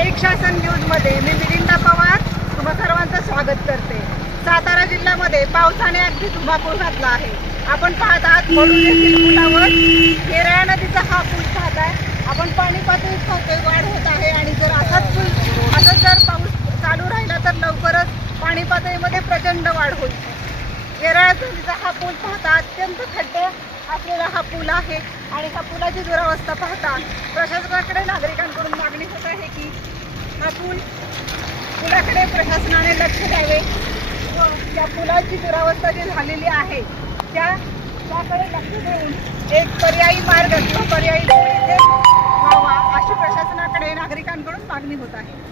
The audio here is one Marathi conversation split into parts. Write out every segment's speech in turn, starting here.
एक शासन न्यूजमध्ये मी मिलिंदा पवार तुम्हा सर्वांचं स्वागत करते। सातारा जिल्ह्यामध्ये पावसाने अगदी धुमाकूळ घातला आहे। आपण पाहत आहात मोडून येथील पुलावर येरळा नदीचा हा पूल पाहताय आपण। पाणी पातळीत पाहतोय वाढ होत आहे आणि जर असंच जर पाऊस चालू राहिला तर लवकरच पाणी पातळीमध्ये प्रचंड वाढ होईल। येरळा नदीचा हा पूल पाहता अत्यंत खड्डे असलेला हा पूल आहे आणि ह्या पुलाची दुरावस्था पाहता प्रशासनाकडे नागरिकांकडून मागणी होत आहे की हा पुलाकडे प्रशासनाने लक्ष द्यावे व या पुलाची दुरावस्था जी झालेली आहे त्याकडे लक्ष देऊन एक पर्यायी मार्ग किंवा पर्यायी व्हावा अशी प्रशासनाकडे नागरिकांकडून मागणी होत आहे।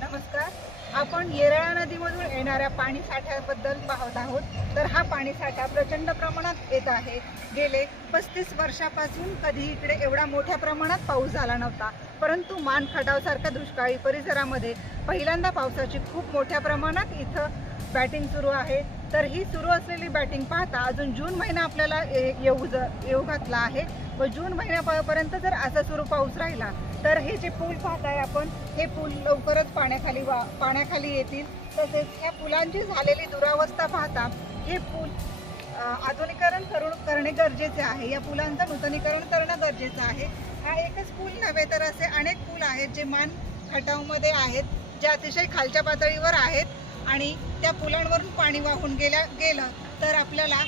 नमस्कार, आपण येरळा नदीमधून येणाऱ्या पाणी साठ्याबद्दल पाहत आहोत। तर हा पाणी साठा प्रचंड प्रमाणात येत आहे। गेले 35 वर्षापासून कधी इकडे एवढा मोठ्या प्रमाणात पाऊस झाला नव्हता, परंतु मान खटावसारख्या दुष्काळी परिसरामध्ये पहिल्यांदा पावसाची खूप मोठ्या प्रमाणात इथं बॅटिंग सुरू आहे। तर ही सुरू असलेली बॅटिंग पाहता अजून जून महिना आपल्याला येऊ घातला आहे व जून महिन्यापर्यंत जर असा सुरू पाऊस राहिला तर हे जे पूल पाहताय आपण हे पूल लवकरच पाण्याखाली येतील। तसेच ह्या पुलांची झालेली दुरावस्था पाहता हे पूल आधुनिकीकरण करणे गरजेचे आहे। या पुलांचं नूतनीकरण करणं गरजेचं आहे। हा एकच पूल नव्हे तर असे अनेक पूल आहेत जे मान खटावमध्ये आहेत, जे अतिशय खालच्या पातळीवर आहेत आणि त्या पुलांवरून पाणी वाहून गेलं तर आपल्याला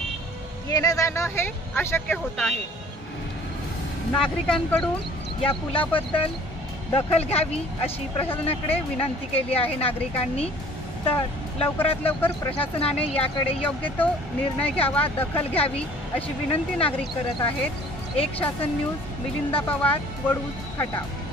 येणं जाणं हे अशक्य होत आहे। नागरिकांकडून या पुलाबद्दल दखल घ्यावी अशी प्रशासनाकडे विनंती केली आहे नागरिकांनी। तर लवकरात लवकर प्रशासनाने याकडे योग्य तो निर्णय घ्यावा, दखल घ्यावी अशी विनंती नागरिक करत आहेत। एक शासन news, Melinda Pawar, Vaduj, Khatav.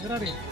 Gracias.